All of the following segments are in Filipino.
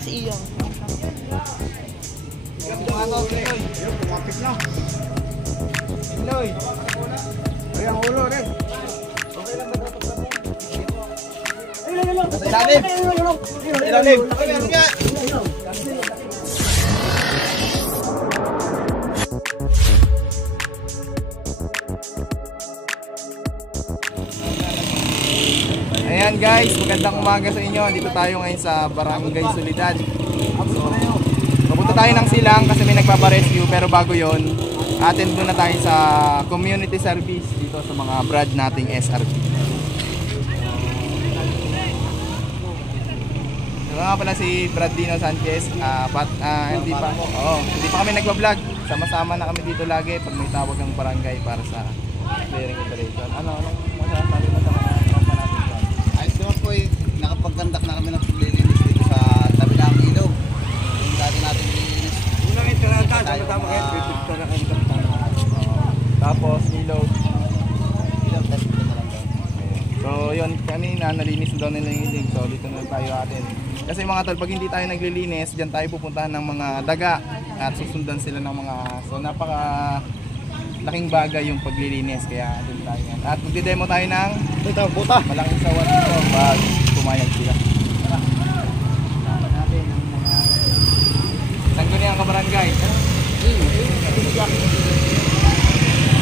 Si Iyong. Pumapit na. Inoy. Ay, ang ulo rin. Ilalim. Ilalim. Ayan guys, magandang umaga sa inyo. Dito tayo ngayon sa Barangay Soledad. So, papunta tayo ng Silang kasi may nagpaparescue. Pero bago yon, attend muna tayo sa community service dito sa mga brad nating SRP. So nga pala si Brad Dino Sanchez. Hindi pa kami nagpa-vlog. Sama-sama na kami dito lagi pag may tawag ng barangay para sa clearing operation. Anong masasabi mo sa mga tropa natin dyan? Ayos naman po eh. Nakapagkandak na kami ng paglilinis dito sa tabi ng ilog. Yung dati natin nilinis. Unang internet, sama-sama kayo. Tapos ilog. Ilog, tapos dito na lang daw. So yun, kanina nalinis daw nila yung ilog. So dito na tayo atin. Kasi mga tol, pag hindi tayo naglilinis, dyan tayo pupuntahan ng mga daga at susundan sila ng mga, so napaka laking bagay yung paglilinis, kaya dun tayo yan. At magdi-demo tayo ng malaking sawan dito pag pumayag sila. Tara natin ang mga sangguni ang kabarangay.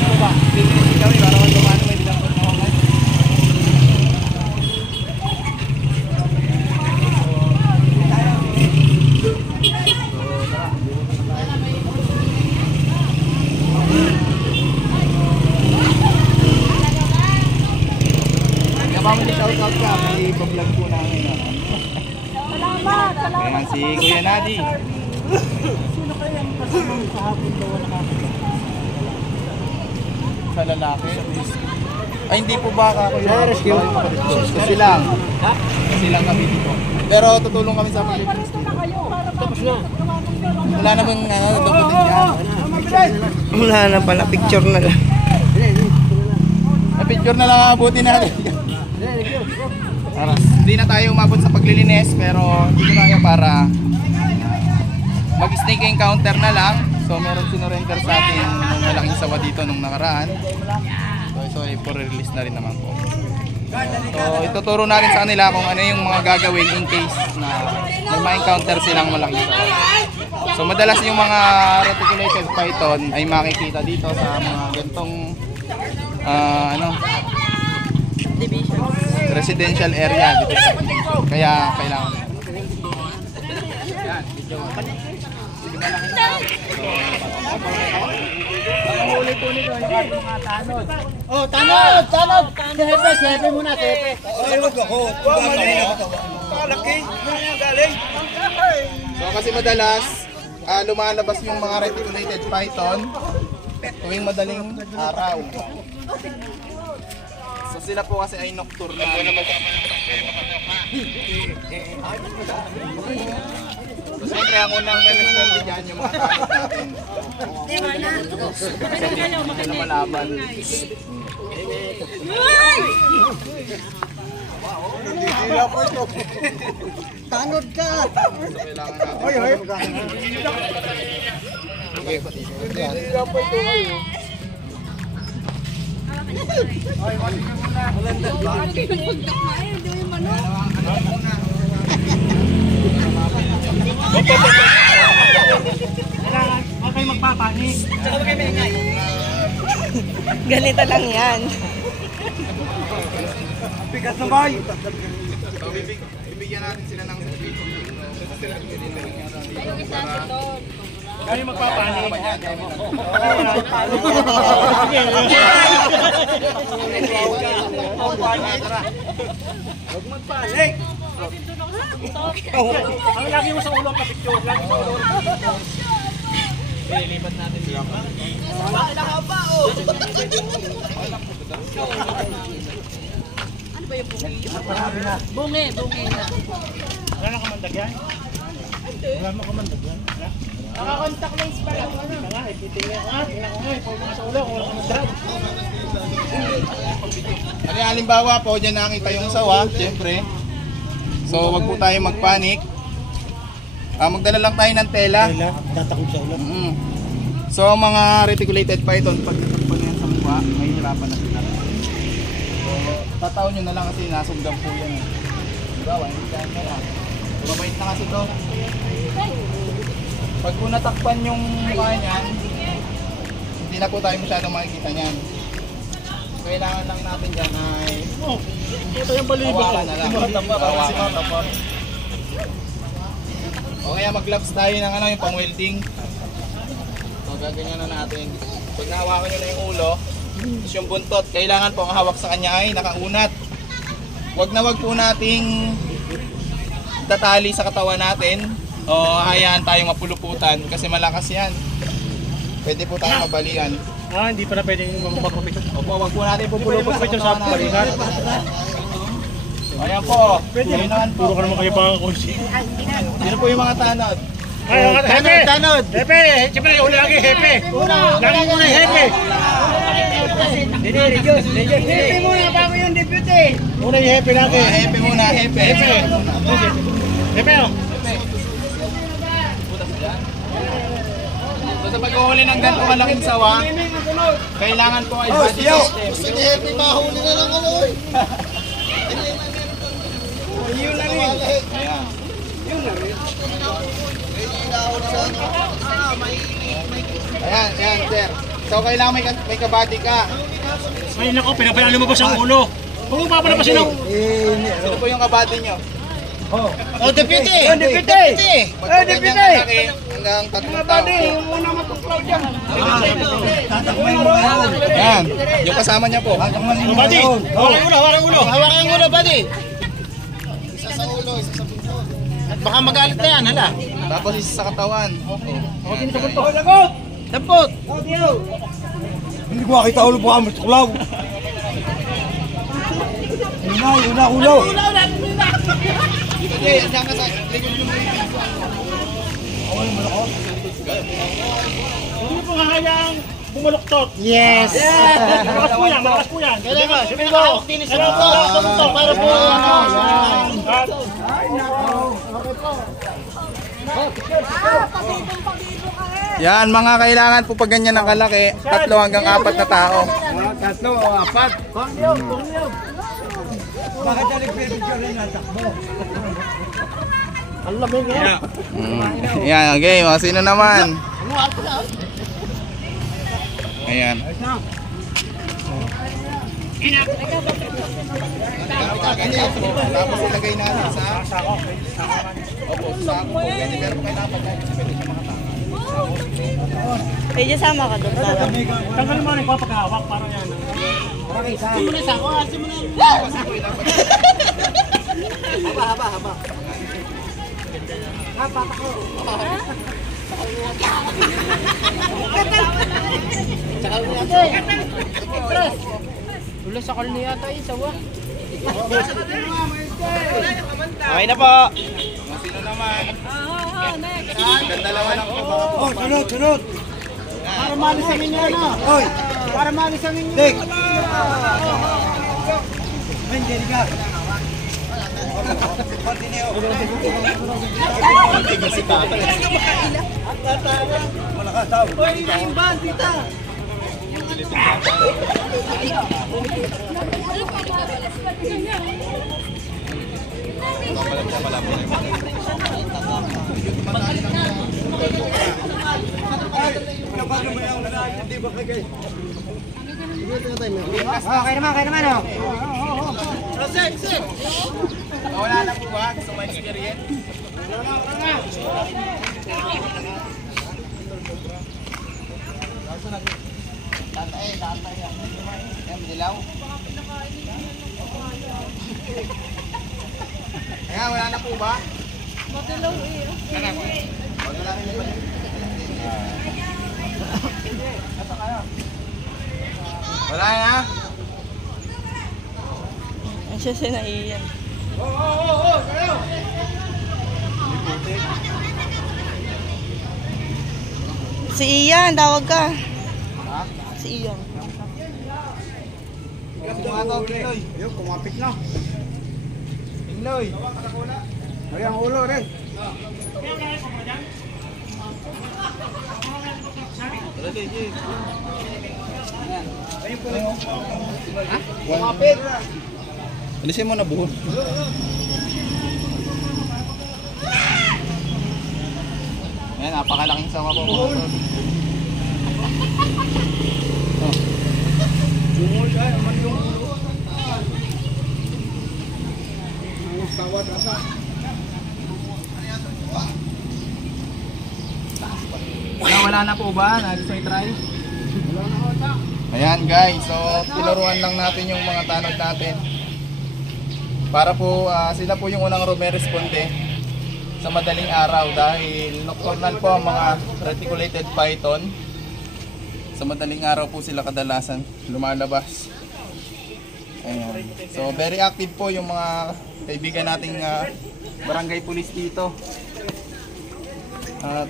Ano ba? Pilinis kami para kung paano may bilang pagkawakan. Shout-out ka, may ipa-vlog po namin. Salamat! Ayan si Kuya Nadi. Sino kaya ang kasamang kahapon daw nakakita? Sa lalaki. Ay hindi po baka Kuya. Kasi lang. Kasi lang kami dito. Pero tutulong kami sa paglilinis dito. Tapos na. Wala namang dugutin yan. Wala na pala, picture na lang. Picture na lang abutin natin. Hindi na tayo umabot sa paglilinis pero dito tayo para mag-snake encounter na lang. So meron sinurrender sa atin ng malaking sawa dito nung nakaraan. So i-release na rin naman po. So ituturo natin sa kanila kung ano yung mga gagawin in case na may ma-encounter silang malaking sawa. So madalas yung mga reticulated python ay makikita dito sa mga gantong residential area dito. Kaya kailangan yan, video. Ang huli po nito yung ating mga tanod. Oh, tanod! Tanod! Sepe muna, sepe. Tanod ako. Malaki. Galing. So kasi madalas lumalabas yung mga reticulated python tuwing madaling araw. So sila po kasi ay nocturnal. So siyempre ang unang responde dyan yung mga tanod natin. Sila malaban. Hindi po ito. Tanod ka. So kailangan natin. Hindi po ito kayo. Okay, magpapanik. Ganito lang yan. Pikas na bay. So bibigyan natin sila ng service. Kaya magpapanik. Huwag magpanik. Ang lagi mo sa ulo ang picture. Lagi sa ulo. Lipat natin sila. Bakit nakaba oh? Ano ba yung bungi? Bungi na. Wala na kamandag yan? Wala mo kamandag yan? Naka-contact lens pa lang. Nga, ipitingin ko nga. Tingnan ko nga. Pwede mo sa ulo. Wala kamandag. Ano yung halimbawa po, dyan nakita yung sawa, siyempre. So wag po tayo magpanik. Magdala lang tayo ng tela. Kaya, tatakot sa ulan. So mga reticulated python, pag natakpan yan sa mukha, mahihirapan na sila. So tataon nyo na lang kasi nasugdan po yan. Diba? Hindi kaya na. Mabait na kasi to. Pag po natakpan yung mukha niyan, hindi na po tayo masyadong makikita niyan. Kailangan lang natin dyan ay Ito yung balibo. hawakan na lang. Hawakan. O kaya mag-gloves tayo ng ano, yung pang-welding. So gaganyan na natin. Pag nahawakan nyo na yung ulo, tapos yung buntot, kailangan po ang hawak sa kanya ay nakaunat. Wag na wag po nating tatali sa katawan natin o hayaan tayong mapuluputan kasi malakas yan. Pwede po tayong mabalian. Hindi pa na pwedeng magpapicture. Opo, wag po natin pupulupot sa Picture sa katawan natin. balikat. Ayan po. Pwede. Ayun naman po. Puro ka naman kayo pang kunsi. Sino po yung mga tanod? Ay, Hepe! Tanod! Hepe! Siyempre, uli lagi, Hepe! Lagi muna yung Hepe! Hepe muna, bago yung deputy! Una yung Hepe lagi. Hepe muna, hepe. Hepe, oh! So sa pag-uhuli ng ganito malaking sawa, kailangan po ay body system. Gusto ni Happy mahuli na lang ano eh. Yun na rin. Ayan. Ayan, ayan, sir. So kailangan may kabady ka. Ay, nako, pinapalang lumabas ang ulo. Kung papalapasin ng... Sino po yung kabady nyo? Oh, deputy! Oh, deputy! Oh, deputy! Hanggang 3 tao. Una matuklaw dyan. Ayan, yung kasama niya po. Buddy! Hawakan ulo, hawakan ulo! Hawakan ulo, buddy! Isa sa ulo, isa sa pinto. At baka magalit na yan, hala. Tapos isa sa katawan. Huwag din sa bunto. Dagot! Dampot! Hindi ko makita ulo po kami tuklaw. Yun na ulo. Hindi, andiyan ka sa likod yung Hindi po hahayaang bumuluktot. Yes! Malakas po yan, malakas po yan. Kaya nga, sabi mo, sa bunto, para po, Yan, mga kailangan po pag ganyan ng kalaki, 3 hanggang 4 na tao. 3 o 4. Bakit nagpipicture rin ang takbo? ang lamig nga. Yan, okay, mga sino naman? Ayan. Tapos ilagay natin sa sako. Opo, sako po. Pwede pero kailangan pagkain sa pwede siya makatanga. Pwede sama ka doon. Tanggalin mo na yung papagawak, parang yan. Simulan sa ako, simulan. Haba. Ulo sa kal niya tayo, sawa. Okay na po. Mga sino naman? Hanggang 2 lang po. Oh, sunod. Para malis ang inyo, ano? Hoy, Para malis ang inyo. Dick. Ay, hindi ka. Malakas tao. Okay naman, oh. Wala na po ba? Gusto mo experience? Ayan, wala na po ba? Madilaw eh. Wala na? Ang siya siya naiyan. Si Ian, tawag ka. Si Ian. Tumatawag Pinoy. Yung kumapit na. Pinoy. Ay, ang ulo rin. Alisin mo na buhon. Ayan, napakalaking sawa po mga tol. Wala na po ba? Gusto i-try? Ayan guys, so tinuruan lang natin yung mga tanod natin. Para po sila po yung unang rumeresponde sa madaling araw dahil nocturnal po ang mga reticulated python. Sa madaling araw po sila kadalasan lumalabas. Ayan. So very active po yung mga kaibigan nating barangay police dito.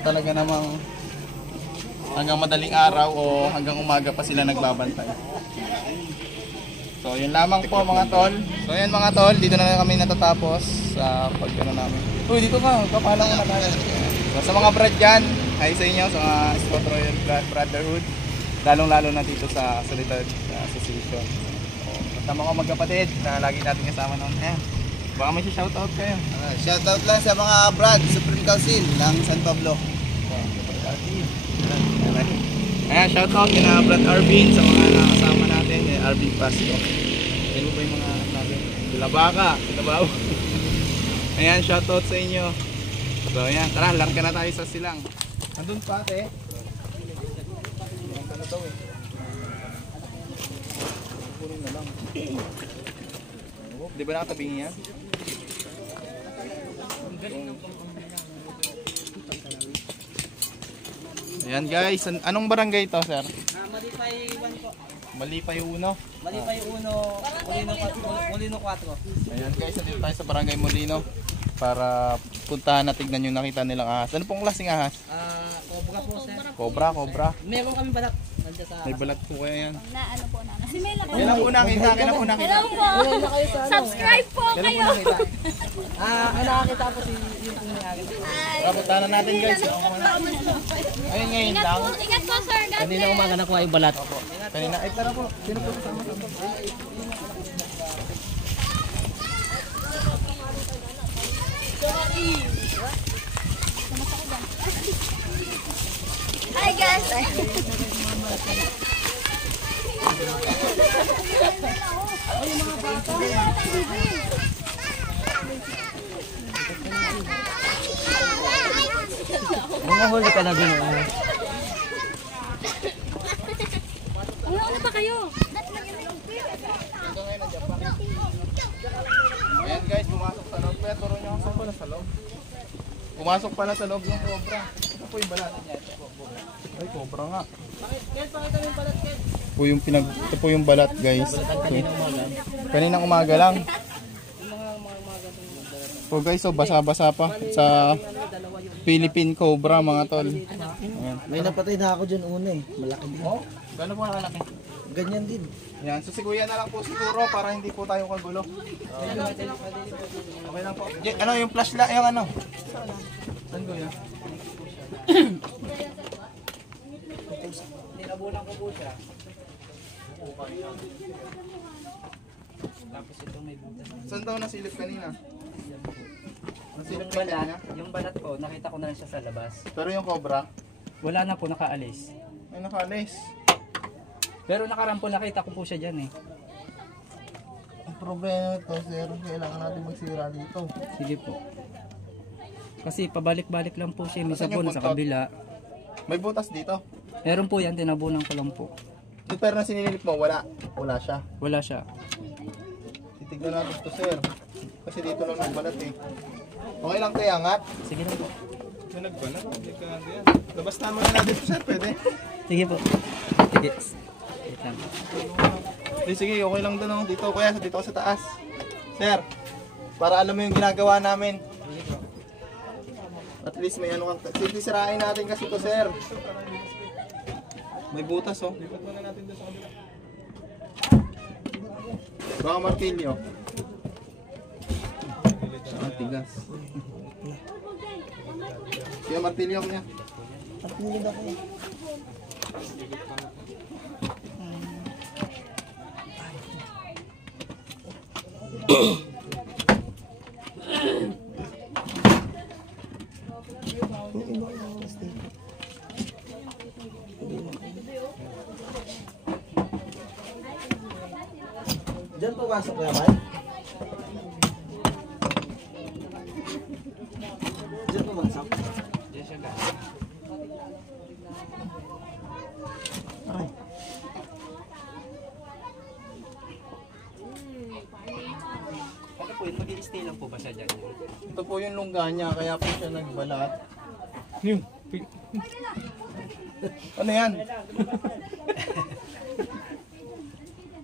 Talaga namang hanggang madaling araw o hanggang umaga pa sila nagbabantay. So yun lamang po mga tol. So yan mga tol, dito na kami natatapos sa pagkano namin. Uy, dito ka, kapalang na tayo. So sa mga brad dyan, ay sa inyo, sa mga Scott Royal Brotherhood, lalong lalo na dito sa Solitary Association. So, basta mga magkapatid na lagi natin kasama noon. Ayan, baka may shoutout kayo. Shoutout lang sa mga Brad, Supreme Council ng San Pablo. Ayan, shoutout kina Brad Arvin sa mga nakasama natin, Arvin Pasco. Ayan mo ba yung mga natin? Labaka, Labaw. Ayan, shoutout sa inyo. So ayan, tara, larga na tayo sa silang. Nandun pa ate. Ano daw eh. Punin na lang. Di ba nakatabingin yan? Ayan guys, anong barangay ito sir? Malipay 1 po. Malipay 1. Malipay 1, Molino 4. Ayan guys, nandito tayo sa barangay Molino para puntahan na tignan yung nakita nilang ahas. Ano pong klaseng ahas? Cobra po, sir. Cobra. Meron kami balat. Nandiyan sa... May balat po kaya yan. Na ano po namin. Si Mela po. Kailan po nakita? Hello po. Subscribe po kayo. Nakakita po si yung pumayari. Puntahan natin guys. Ayun ngayon lang. Ingat po sir. God Kanina bless. umaga nakuha yung balat. Kanina, ay tara po. Sino po kasama ko? Hi guys. Mga huli ka na din. Ano ba kayo? Ayan guys, pumasok sa loob. Kaya turo nyo saan pala sa loob. Pumasok pala sa loob yung cobra. Ito po yung balat niya. Ay, cobra nga. Ito po yung balat guys. Kaninang umaga lang. So guys, so basa-basa pa sa Philippine cobra mga tol. Ayan. May napatay na ako dyan una eh. Malaki din. Oh, gano'n po nakalaki? Ganyan din. Yan, so si kuya na lang po siguro para hindi po tayo kagulo. Okay lang po. Ano yung flashlight, yung ano? Saan kuya? Nilabulan ko po siya. Tapos ito may butas. Saan daw nasilip kanina? Nasilip Yung kanina? balat, yung balat ko, nakita ko na lang siya sa labas. Pero yung cobra, Wala na po, nakaalis. ay nakaalis. Pero nakarampol, nakita ko po siya dyan eh. Ang problema ito, sir, kailangan natin magsira dito. Sige po. Kasi pabalik-balik lang po siya. Minsan Saan po yung sa buntot? kabila. May butas dito. Meron po yan, tinabunan ko lang po. Yung pero na sinilip mo, wala. Wala siya. Wala siya. Titignan natin ito, sir. Kasi dito lang nagbalat eh. Okay lang kaya angat? Sige lang po. May nagbalat? Hindi ka yan. Labas naman na natin ito, sir. Pwede? Sige po. Sige. Wait lang. Sige, okay lang doon. Dito kuya, dito ako sa taas. Sir, para alam mo yung ginagawa namin. At least may ano kang... Sisirain natin kasi ito, sir. May butas, oh. Lipat muna natin doon sa kabila. Baka martilyo. Matigas. Kaya martilyo ko niya. Patulog ako eh. Diyan pumasok naman. Diyan pumasok. Ano po yun? Mag-i-stay lang po ba siya dyan? Ito po yung lungga niya, kaya po siya nagbalat. Ano yan?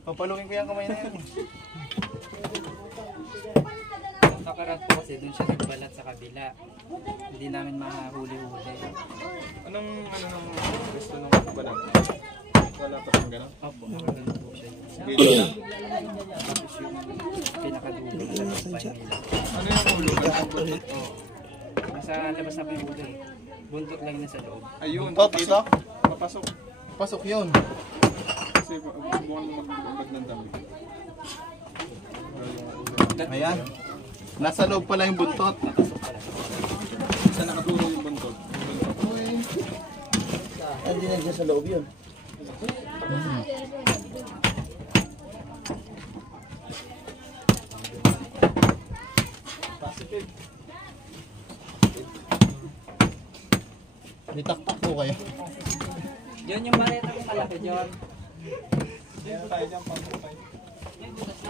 Papalungin ko yung kamay na yan. Ang kakarat po kasi doon siya nagbalat sa kabila. Hindi namin mahuli-huli. Anong gusto nung balat? Wala pa rin gano'n? Opo, ganun po siya. Bili lang. Tapos yung pinakadulo sa kapay nila. Ano yung ulo? Nasa labas na po yung ulo eh. Bundok lang yun sa loob. Ayun. Dito? Papasok. Papasok yun. Kasi buwan mag-bag ng dami. Ayan. Nasa loob pala yung buntot. Saan nakatulong yung buntot? Hindi na dyan sa loob yun. Nitaktak po kayo. Yun yung bareta ko malaki, John.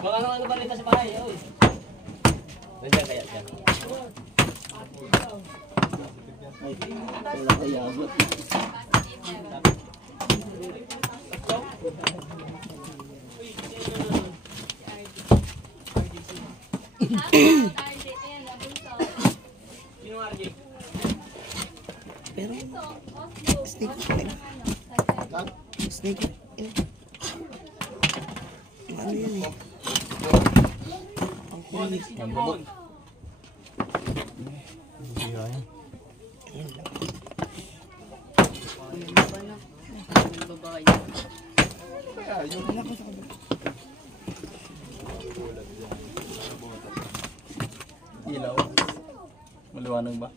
Baka ano bareta sa bahay, oy. Nandiyan kaya siya. Wala kayagot. Pero, snake. Snake. Ano yun eh? Ang kulit. Kaya yun. Ilaw. Maliwanag ba?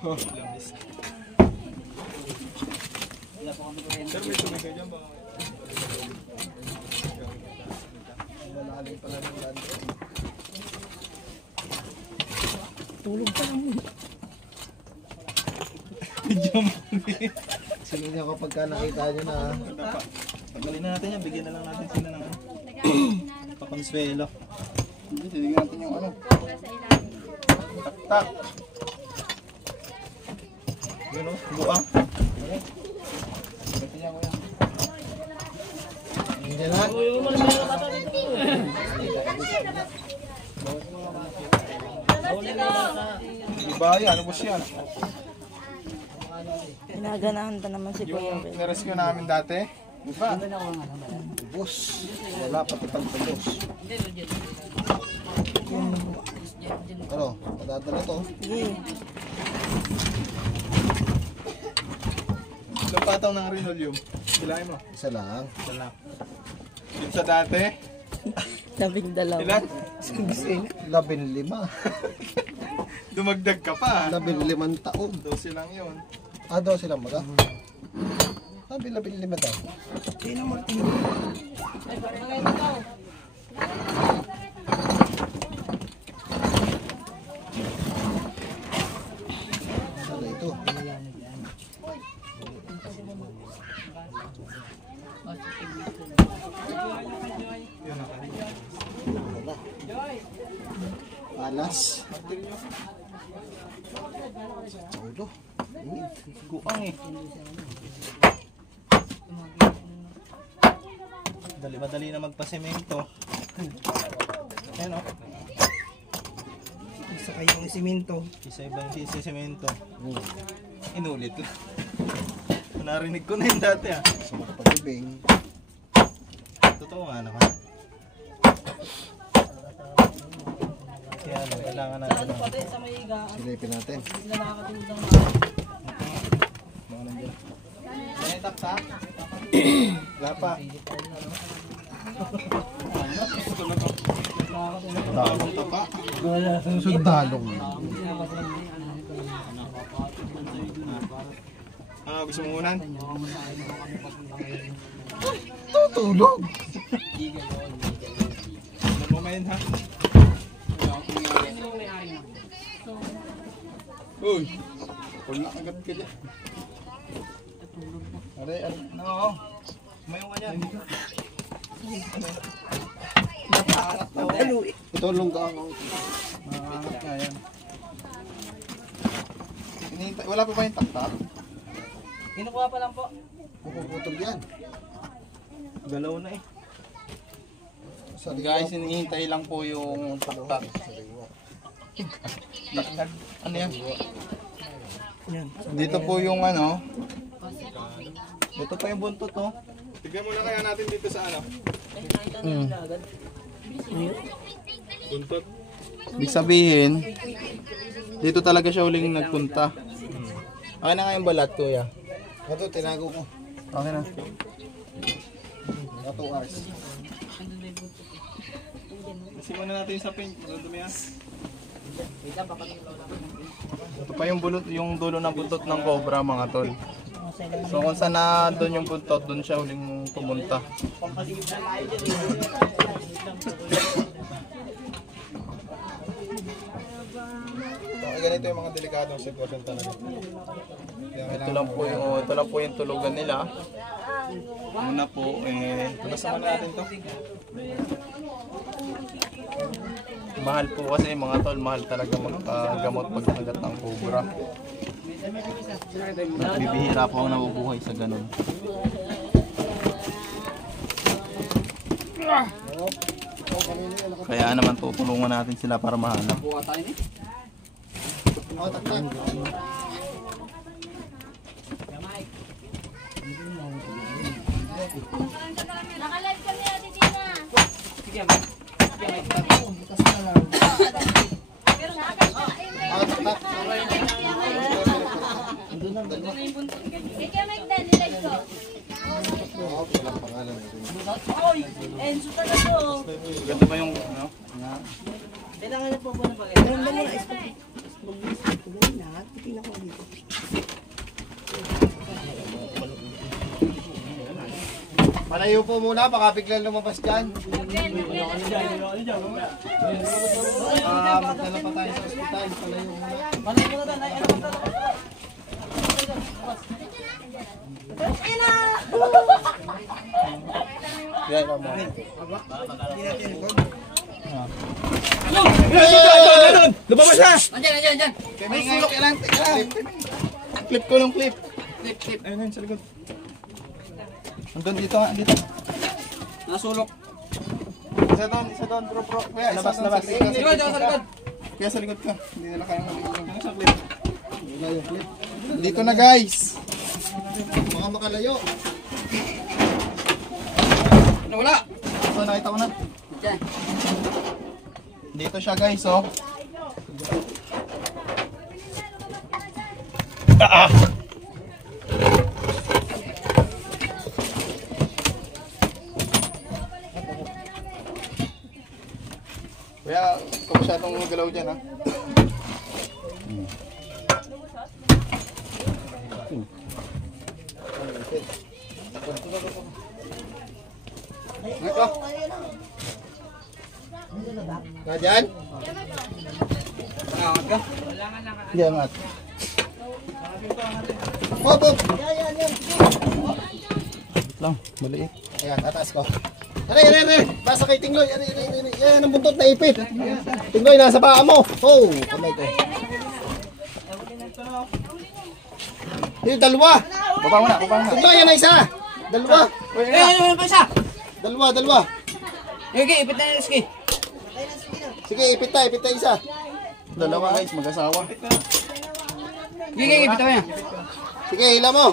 Oh, lamis. Sir, may tubig ka dyan ba? Malalim pala ng land. Tulog pa lang. Sige niyo kapag ka nakita nyo na. Paggalin na natin yan, bigyan na lang natin sila ng pakonsuelo. Hindi, titignan natin yung ano. Tak-tak. Yun o, buang. Ganti niya ko yan. Hindi na. Diba yan, ano po siya? Pinaganahan pa naman si Kuya Yung Bel. na-rescue namin dati. Diba? Bus. Wala pati pagpagos. Ano? Madadala to. Sige. Ilang pataw ng Rhinolium? Ilahin mo. Isa lang. Isa lang. Yung sa dati? 12. Ilan? 15. Dumagdag ka pa. 15 taon. 12 lang yun. Ah, 12 lang baga? Ah, 15 daw. Sino mo tingin? Ano ito? Alas. Ulo. Guang eh. Dali-madali na magpasemento. Ayan o. Isa kayong simento. Isa ibang sisi semento. Inulit lang. Narinig ko na yun dati ah. Sa makapagibing. Totoo nga naman. Kailangan natin. Silipin natin. Mga nandiyan. Yan yung taksa? Wala pa. Dalong tapa. Sundalong. Gusto mo unan? Tutulog. Ano mo main ha? Uy! Wala agad ka dyan. Aray, no. Sumayo ka dyan. Tutulong ka ako. Nakakaangat nga yan. Wala pa ba yung taktak? Kinukuha pa lang po. Pupuputol yan. Galaw na eh. Guys, hinihintay lang po yung taktak. Ano yan? Dito po yung ano. Dito pa yung buntot oh. Tignan muna kaya natin dito sa ano. Buntot. Ibig sabihin, dito talaga siya huling nagpunta. Okay na nga yung balat kuya. Ito, tinago ko. Okay na. 2 hours. Kasi muna natin yung sapin. Dumi yan. Ito pa yung bulot, yung dulo ng buntot ng cobra mga tol. So kung saan na doon yung buntot, doon siya huling pumunta. So, ganito yung mga delikadong sitwasyon talaga. Ito lang po yung tulugan nila. Muna po, tunasan natin to. Mahal po kasi mga tol, mahal talaga magpagamot pag nagat ng cobra. Bibihira po ang nabubuhay sa ganun. Kaya naman tutulungan natin sila para mahanap. Nakalive kami natin Tina. Pero ikaw nagdan nilive ko. Ganda ba yung ano? Palayo po muna, baka biglang lumabas dyan. Magdala pa tayo sa ospital. Palayo muna. Yan mo. Lumabas na! Andiyan. Clip ko ng clip. Clip. Ayun, sa likod. Andun dito. Nasulok. Isa doon, bro. Kaya, labas. Kaya sa likod ka. Hindi nila kayang maligyan. Sa clip. Dito na guys. Mga makalayo. Wala. So, nakita ko na. Diyan. Dito siya guys, oh. Kaya, kung masyadong magalaw dyan, ha? Ito. Ka dyan? Angat. Hop. Lang, maliit. Ayan, tataas ko. Aray. Basa kay Tingloy. Yan ang buntot na ipit. Tingloy, nasa paa mo. Oh, kamay ko. Yung dalawa. Baba mo na. Tingloy, yan na isa. Dalawa. Dalawa. Okay, ipit na yung ski. Sige, ipit na isa. Dalawa guys, mag-asawa. Okay, ipit na yan. Sige, hila mo.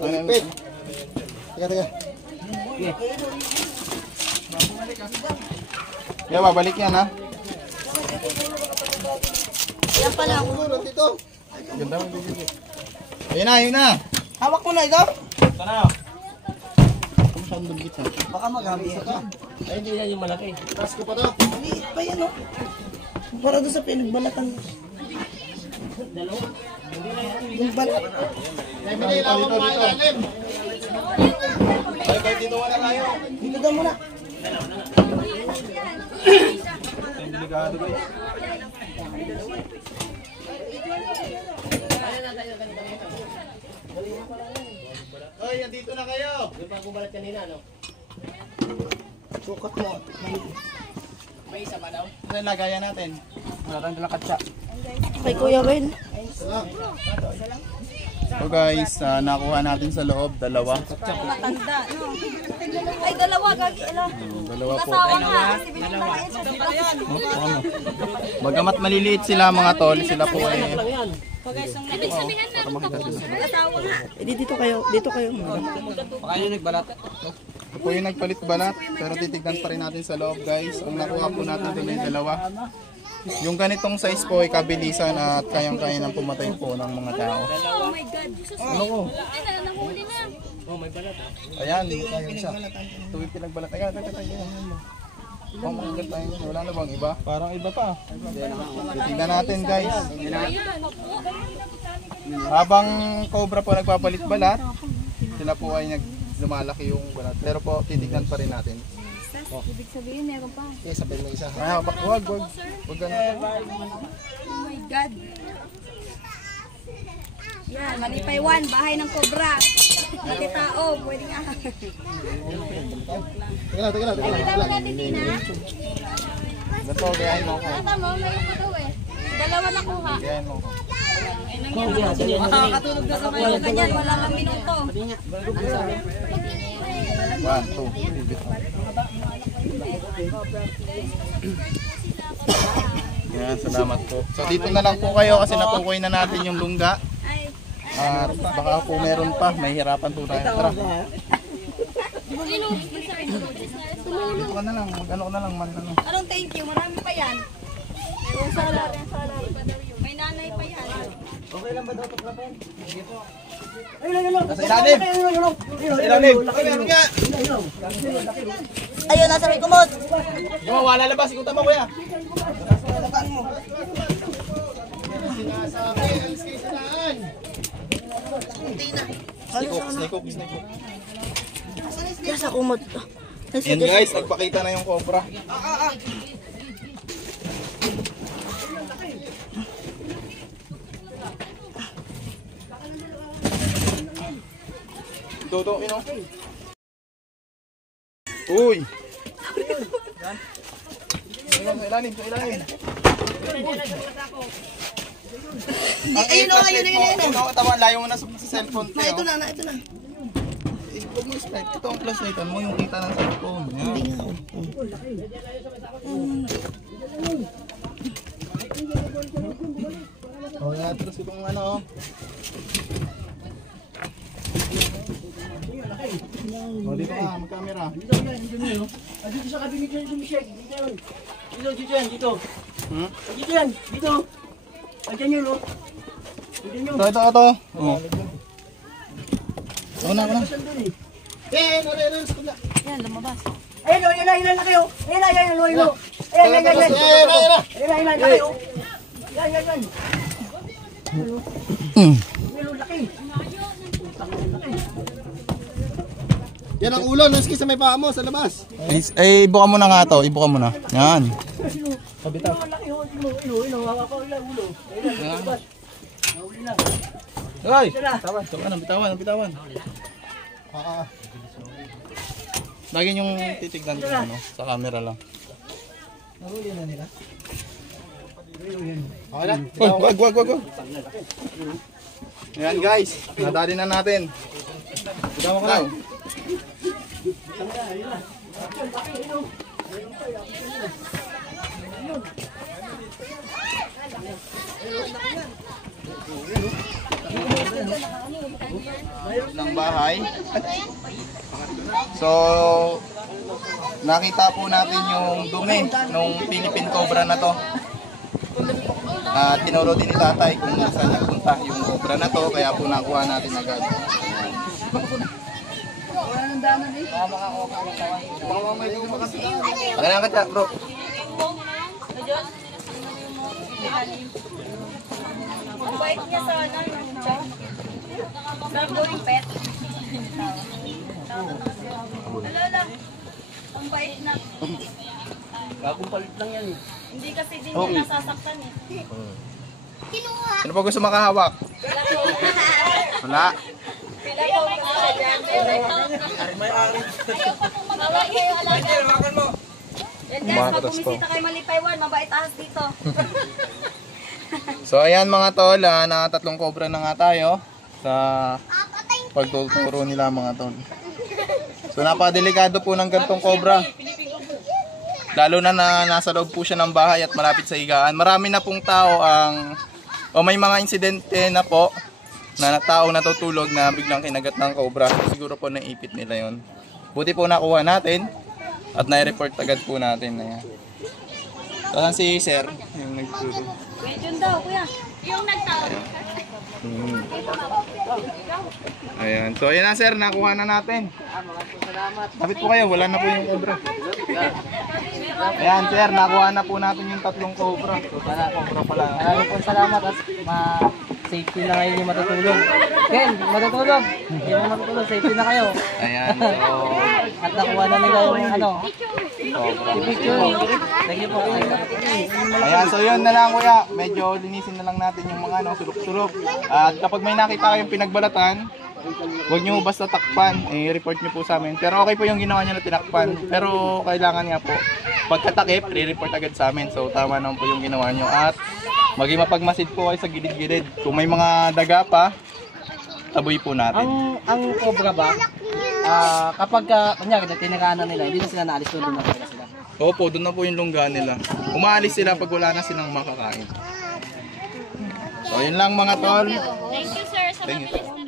Ayun. Ipit. Teka. Yeah, babalik yan ha. Yan pa lang. Ulo, nandito. Ganda mo, bibili. Ayun na, ayun na. Hawak mo na ito. Baka magamit ka. Ay, hindi yan yung malaki. Taas ko pa to. Maliit pa yan, oh. Para doon sa pinagbalatan. Yung balat. May ilawan pa ilalim. Bye, dito wala tayo. Dito daw muna. Delikado guys. Hoy, andito na kayo. Yung pagbubalat kanina, no? Sukat mo. May isa pa daw. Ano yung lagayan natin? Wala tayong dalang katsa. Kay Kuya Wen. So guys, nakuha natin sa loob, dalawa. Matanda, no? Ay, dalawa, gagi. Ala. Dalawa po. Kasawa nga. Kasi binibigay siya. Bagamat maliliit sila mga tol, sila po ay... Ibig sabihin na. Kasawa nga. Eh, dito kayo. Dito kayo. Baka yun nagbalat. Ito po yung nagpalit-balat, pero titignan pa rin natin sa loob guys. Ang nakuha po natin doon yung dalawa. Yung ganitong size po ay kabilisan at kayang-kaya nang pumatay po ng mga tao. Oh my God. Jesus. Ano ko? Ay, nahuli na. Ayan, kayang siya. Ito yung pinagbalat. Ayan, ayan. Oh, mga tayo. Wala na bang iba? Parang iba pa. Titignan natin guys. Habang cobra po nagpapalit-balat, sila po ay lumalaki yung balat. Pero po, titignan pa rin natin. Ibig sabihin, meron pa. Okay, sabihin mo isa. Ah, wag. Wag ganun. Oh my God. Yan, Manipaywan, bahay ng kobra. Pati tao, pwede nga. Teka lang. Kita mo natin, Tina. Ito, gayahin mo ko. Tata mo, meron pa daw eh. Dalawa nakuha. Gayahin mo ko. Makakatulog na sa kayo. Ganyan, wala lang minuto. 1, 2, 3. Yan, salamat po. So dito na lang po kayo kasi natukoy na natin yung lungga. At baka po meron pa, may hirapan po tayo. Tara. Dito ka na lang, mag-ano ka na lang, man-ano. Anong thank you? Marami pa yan. Yung salad. May nanay pa yan. Nasa ilalim! Nasa ilalim! Ayun, nasa may kumot. Yung wala labas, ikutan mo kuya. Sinasabi, alis kayo sa daan. Snake hook. Nasa kumot. Yan guys, nagpakita na yung cobra. Ito, ino. Uy! Sa ilalim. Ayun, ayun. Tama, layo mo na sa cellphone. Ito na. Huwag mo i-slide. Ito ang flashlightan mo, yung kita ng cellphone. Yan. Oh, yan. Tapos itong ano. Oh, dito ka, mag-camera. Dito sa kabinet yan, Mishek. Dito yan. Dito yan. Dito. Andiyan yun, no? Ito. Oh. Una. Yan, lumabas. Ayun, ilan na kayo. Ayun. Ayun. Yan. Laki. Yan ang ulo, naski sa may paa mo, sa labas. Ay, ibuka mo na nga to. Ibuka mo na. Yan. Hoy! Bitawan. Lagi yung titignan ko sa camera lang. Okay na. Wag. Ayan guys, nadali na natin. Bitawan mo ka lang. Ilang bahay. So, nakita po natin yung dumi ng Philippine Cobra na to. Tinuro din ni tatay kung saan nagpunta yung cobra na to, kaya po nakuha natin agad. Magandang kata, bro. Ang bait niya sa ano, sa going pet. Alala, ang bait na. Bagong palit lang yan eh. Hindi kasi din niya nasasaktan eh. Sino po gusto makahawak? Wala. Pila ko kasi dyan. Mawag kayo alaga. Yan guys, pag bumisita kayo Malipaywan, mabait ahas dito. So ayan mga tol, na 3 cobra na nga tayo sa pagtuturo nila mga tol. So napadelikado po ng gantong cobra. Lalo na nasa loob po siya ng bahay at malapit sa higaan. Marami na pong tao may mga insidente na po na taong natutulog na biglang kinagat ng cobra. Siguro po naipit nila yon. Buti po nakuha natin at na-report agad po natin na yan. Saan si sir? Yung nagtulog. Medyo daw, kuya. Yung nagtawag. Ayan. So ayan na sir, nakuha na natin. Kapit po kayo, wala na po yung cobra. Ayan sir, nakuha na po natin yung 3 cobra. So sana cobra pala. Maraming po salamat at safety na kayo yung matutulog. Ken, matutulog. Hindi mo matutulog, safety na kayo. Ayan, so At nakuha na nila yung ano, cobra. picture. Thank you po. Ayan, so yun na lang kuya. Medyo linisin na lang natin yung mga sulok-sulok. At kapag may nakita kayong pinagbalatan, huwag nyo basta takpan, i-report nyo po sa amin. Pero okay po yung ginawa nyo na tinakpan. Pero kailangan nga po, pagkatakip, re-report agad sa amin. So tama naman po yung ginawa nyo. At maging mapagmasid po kayo sa gilid-gilid. Kung may mga daga pa, taboy po natin. Ang cobra ba, kapag kunyari tinirahan na nila, hindi na sila naalis doon na sila. Opo, doon na po yung lungga nila. Umaalis sila pag wala na silang makakain. So yun lang mga tol. Thank you sir sa Thank you. mabilis